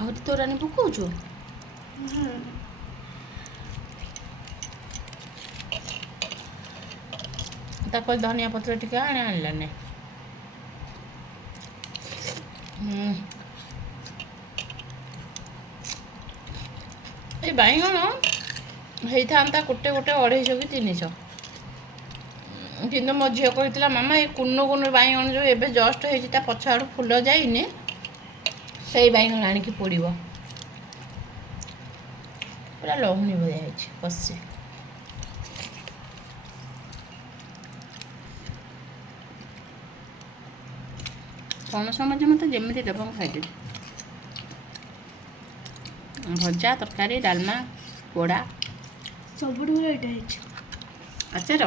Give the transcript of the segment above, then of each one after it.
ଆହୁରି ତୋରାଣି ପକଉଛୁ? ତାକୁ ଧନିଆ ପତ୍ର ଟିକେ ଆଣିଲାନି। ଏ ବାଇଗଣ ହେଇଥାନ୍ତା ଗୋଟେ 250 କି 300, କିନ୍ତୁ ମୋ ଝିଅ କହିଥିଲା ମାମା ଏ କୁନ ବାଇଗଣ ଯେଉଁ ଏବେ ଜଷ୍ଟ ହେଇଛି ତା ପଛ ଆଡ଼ୁ ଫୁଲ ଯାଇନି, ସେଇ ବାଇଗଣ ଆଣିକି ପୋଡ଼ିବ। ପୁରା ଲହୁଣୀ ଭଳିଆ ହେଇଛି କଷି। ପଣସ ମଞ୍ଜି ମୋତେ ଯେମିତି ଦେବ ମୁଁ ଖାଇଦେବି। ଭଜା, ତରକାରୀ, ଡାଲମା, ପୋଡ଼ା, ସବୁଠୁ ଭଲ ଏଇଟା ହେଇଛି। ଆଚାର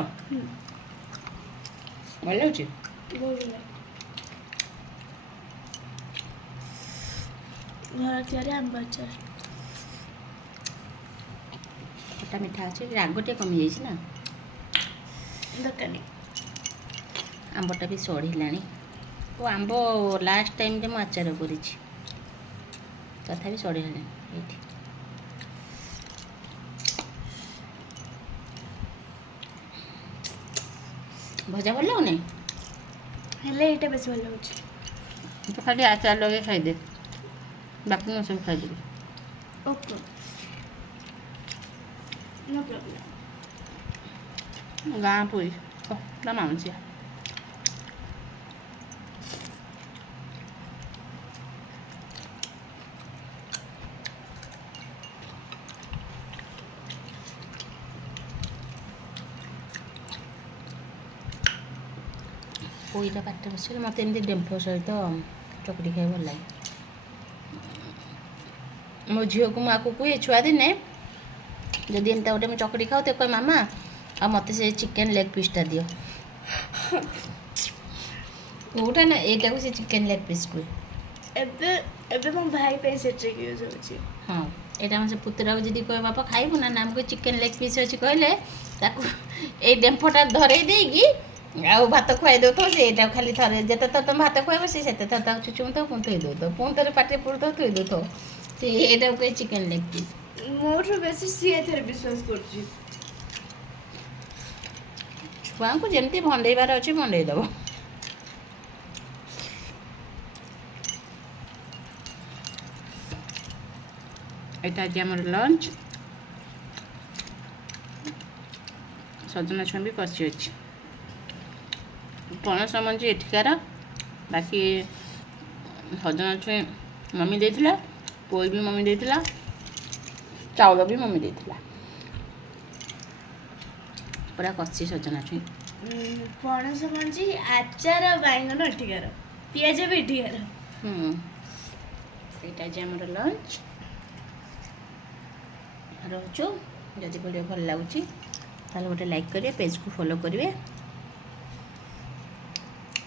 ଭଲ ଲାଗୁଛି। ଘର ତିଆରି ଆମ୍ବ ଆଚାର। ଖଟା ମିଠା ଅଛି, ରାଗ ଟିକେ କମିଯାଇଛି ନା, ଦୋକାନୀ ଆମ୍ବଟା ବି ସଢ଼ିଲାଣି। ଓ ଆମ୍ବ ଲାଷ୍ଟ ଟାଇମ୍ରେ ମୁଁ ଆଚାର କରିଛି, ତଥାପି ସଢ଼ିଲାଣି। ଏଇଠି ଭଜା ଭଲ ଲାଗୁନି, ହେଲେ ଏଇଟା ବେଶୀ ଭଲ ଲାଗୁଛି। ତ ଖାଲି ଆଚାର ଲଗେଇ ଖାଇଦେ, ବାକି ମୁଁ ସବୁ ଖାଇଦେବି। Okay, no problem. ଗାଁ ପୋଇ ନା ମାଉଁସିଆ। ପୋଇଟା ପାଟିରେ ବସିଲେ ମୋତେ ଏମିତି ଡେମ୍ଫ ସହିତ ଚକୁଟି ଖାଇବା ଭଲ ଲାଗେ। ମୋ ଝିଅକୁ ମୁଁ ଆକୁ କୁହେ ଛୁଆଦିନେ ଯଦି ଏମିତି ଗୋଟେ ମୁଁ ଚକୁଟି ଖାଉ, କହେ ମାମା ଆଉ ମୋତେ ସେ ଚିକେନ୍ ଲେଗ୍ ପିସ୍ଟା ଦିଅ। କୋଉଟା ନା ଏଇଟାକୁ ସେ ଚିକେନ୍ ଲେଗ୍ ପିସ୍ କୁହେ। ଏବେ ଏବେ ମୋ ଭାଇ ପାଇଁ ସେ ଟ୍ରିକ୍ ୟୁଜ୍ ହେଉଛି। ହଁ, ଏଇଟା ଆମ ସେ ପୁତୁରାକୁ ଯଦି କହିବ ବାପା ଖାଇବୁ ନା, ନା ଆମକୁ ଚିକେନ୍ ଲେଗ୍ ପିସ୍ ଅଛି କହିଲେ ତାକୁ ଏଇ ଡେମ୍ଫଟା ଧରେଇ ଦେଇକି ଆଉ ଭାତ ଖୁଆଇ ଦେଉଥିବ। ସେ ଏଇଟାକୁ ଖାଲି ଥରେ ଯେତେ ଥର ତମେ ଭାତ ଖୁଆଇବ ସେ ସେତେ ଥର ତାକୁ ଚୁଚୁମୁଥିବ, ପୁଣି ଥୋଇ ଦେଉଥିବ, ପୁଣି ଥରେ ପାଟିରେ ପୁରୁଥିବ, ଥୋଇ ଦେଉଥିବ। ସେ ଏଇଟାକୁ କହେ ଚିକେନ୍ ଲେଗ୍ ପିସ୍। ମୋଠୁ ବେଶୀ ସିଏ ଏଥିରେ ବିଶ୍ୱାସ କରୁଛି। ଛୁଆଙ୍କୁ ଯେମିତି ଭଣ୍ଡେଇବାର ଅଛି ଭଣ୍ଡେଇ ଦେବ। ଏଇଟା ଆଜି ଆମର ଲଞ୍ଚ। ସଜନା ଛୁଇଁ ବି କଷି ଅଛି। ପଣସ ମଞ୍ଜି ଏଠିକାର, ବାକି ସଜନା ଛୁଇଁ ମମି ଦେଇଥିଲା, ପୋଇ ବି ମମି ଦେଇଥିଲା, ଚାଉଳ ବି ମମି ଦେଇଥିଲା। ପୁରା କଷି ସଜନା ଛୁଇଁ। ପଣସ ମଞ୍ଜି ଆଚାର, ବାଇଗଣ ଏଠିକାର, ପିଆଜ ବି ଏଠିକାର। ସେଇଟା ଆଜି ଆମର ଲଞ୍ଚ। ରହୁଛୁ। ଯଦି ଭିଡ଼ିଓ ଭଲ ଲାଗୁଛି ତାହେଲେ ଗୋଟେ ଲାଇକ୍ କରିବେ, ପେଜ୍କୁ ଫଲୋ କରିବେ।